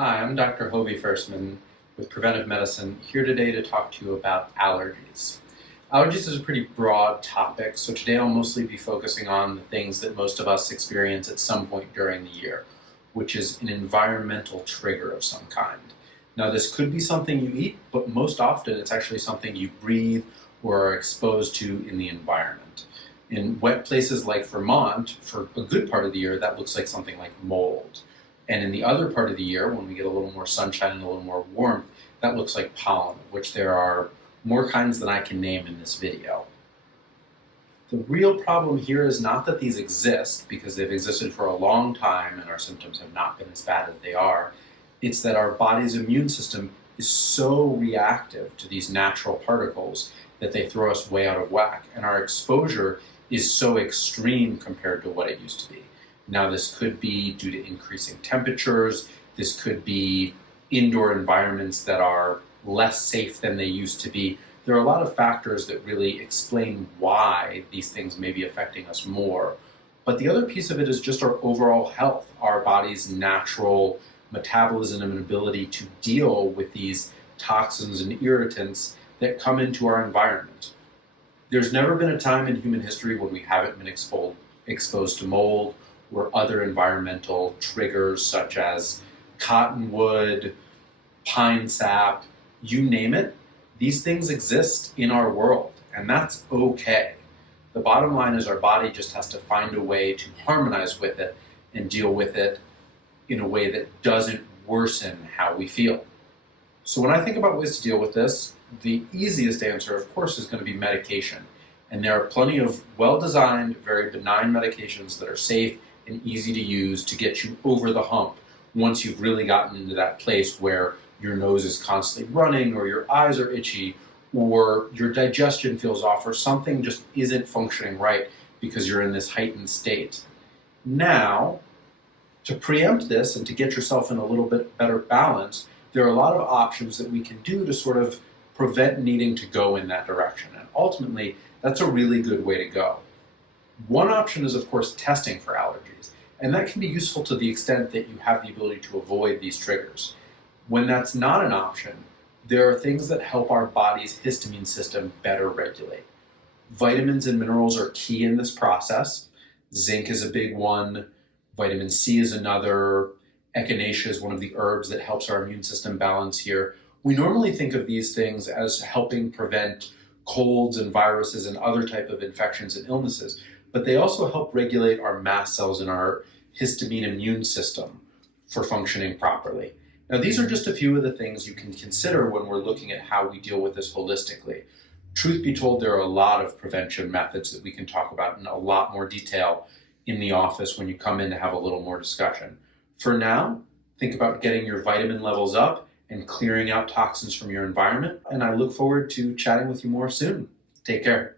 Hi, I'm Dr. Hobie Fuerstman with Preventive Medicine, here today to talk to you about allergies. Allergies is a pretty broad topic, so today I'll mostly be focusing on the things that most of us experience at some point during the year, which is an environmental trigger of some kind. Now, this could be something you eat, but most often it's actually something you breathe or are exposed to in the environment. In wet places like Vermont, for a good part of the year, that looks like something like mold. And in the other part of the year, when we get a little more sunshine and a little more warmth, that looks like pollen, of which there are more kinds than I can name in this video. The real problem here is not that these exist, because they've existed for a long time and our symptoms have not been as bad as they are. It's that our body's immune system is so reactive to these natural particles that they throw us way out of whack, and our exposure is so extreme compared to what it used to be. Now, this could be due to increasing temperatures. This could be indoor environments that are less safe than they used to be. There are a lot of factors that really explain why these things may be affecting us more. But the other piece of it is just our overall health, our body's natural metabolism and ability to deal with these toxins and irritants that come into our environment. There's never been a time in human history when we haven't been exposed to mold or other environmental triggers such as cottonwood, pine sap, you name it. These things exist in our world, and that's okay. The bottom line is our body just has to find a way to harmonize with it and deal with it in a way that doesn't worsen how we feel. So when I think about ways to deal with this, the easiest answer, of course, is going to be medication. And there are plenty of well-designed, very benign medications that are safe and easy to use to get you over the hump once you've really gotten into that place where your nose is constantly running or your eyes are itchy or your digestion feels off or something just isn't functioning right because you're in this heightened state. Now, to preempt this and to get yourself in a little bit better balance, there are a lot of options that we can do to sort of prevent needing to go in that direction. And ultimately, that's a really good way to go. One option is, of course, testing for allergies, and that can be useful to the extent that you have the ability to avoid these triggers. When that's not an option, there are things that help our body's histamine system better regulate. Vitamins and minerals are key in this process. Zinc is a big one. Vitamin C is another. Echinacea is one of the herbs that helps our immune system balance here. We normally think of these things as helping prevent colds and viruses and other type of infections and illnesses, but they also help regulate our mast cells in our histamine immune system for functioning properly. Now, these are just a few of the things you can consider when we're looking at how we deal with this holistically. Truth be told, there are a lot of prevention methods that we can talk about in a lot more detail in the office when you come in to have a little more discussion. For now, think about getting your vitamin levels up and clearing out toxins from your environment, and I look forward to chatting with you more soon. Take care.